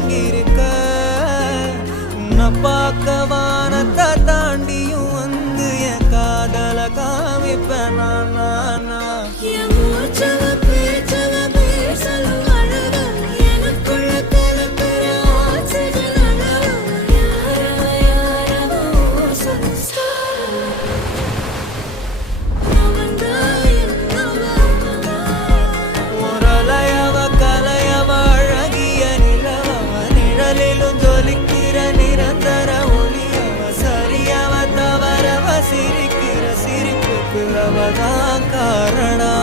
ஏங்கிருக்க உன்னை பார்க்க வானத்தை தாண்டியும் வந்து என் காதல காமிப்பேன் நான் நிரந்தர ஒளியவ சரியவ தவறவ சிரிக்கிற சிரிப்புக்கு அவதான் காரணம்.